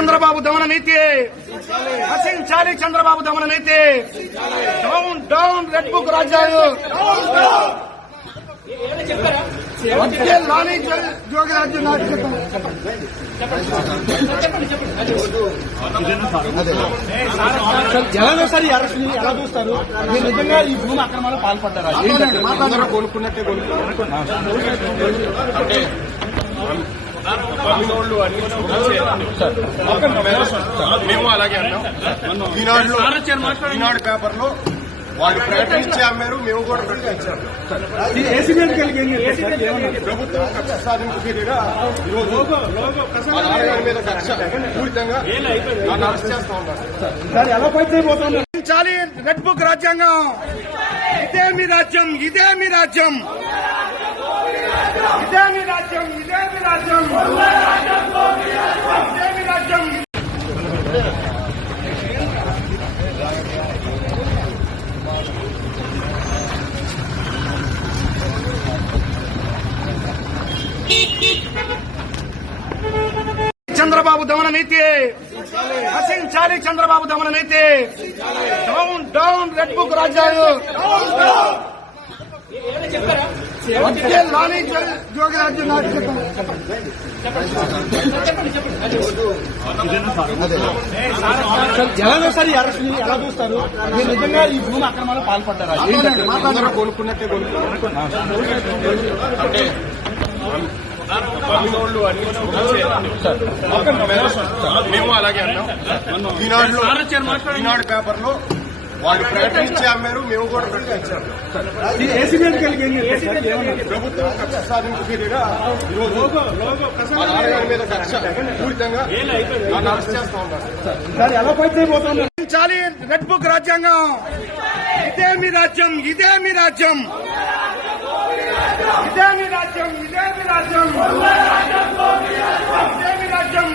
చంద్రబాబు దమన నీతి, నశించాలి చంద్రబాబు దమన నీతి. Down down red book రాజ్యాంగం. లానీ జోగిరాజ్యం Jagan sir ఈ అరెస్ట్ ఎలా చూస్తారు? మీరు నిజంగా ఈ భూమి అక్రమాలు పాల్పడ్డారా? కోలుకున్నట్టే మేము అలాగే అన్నాం. ఈనాడు పేపర్ లో వాళ్ళు ప్రకటించి అమ్మారు, మేము కూడా ప్రకటించాము. ప్రభుత్వం కక్ష సాధింపు చర్యగా మీద కక్ష పూరితంగా అరెస్ట్ చేస్తా ఉన్నారు. ఎలా ఫైట్ చేయబోతున్నారు? చాలి రెడ్ బుక్ రాజ్యాంగం. ఇదే మీ రాజ్యం, ఇదే మీ రాజ్యం, ఇదే మీ రాజ్యం, ఇదే మీ రాజ్యం, ఇదే మీ రాజ్యం. చంద్రబాబు దమన నీతి, నశించాలి చంద్రబాబు దమన నీతి. డౌన్ డౌన్ రెడ్ బుక్ రాజ్యాంగం. లానీ జోగిరాజ్యం జగన్ సార్ ఈ అరెస్ట్ ఎలా చూస్తారు? మీరు నిజంగా ఈ భూమి అక్రమాలు పాల్పడ్డారా? కోలుకున్నట్టే మేము అలాగే అన్నాం. ఈనాడు పేపర్ లో వాళ్ళు ప్రకటించి అమ్మారు, మేము కూడా ప్రకటించాము. ప్రభుత్వం కక్ష సాధింపు చర్యగా మీద కక్ష పూరితంగా అరెస్ట్ చేస్తా ఉన్నారు. ఎలా ఫైట్ చేయబోతున్నారు? చాలి రెడ్ బుక్ రాజ్యాంగం. ఇదే మీ రాజ్యం, ఇదే మీ రాజ్యం, ఇదే మీ రాజ్యం, ఇదే మీ రాజ్యం, ఇదే మీ రాజ్యం.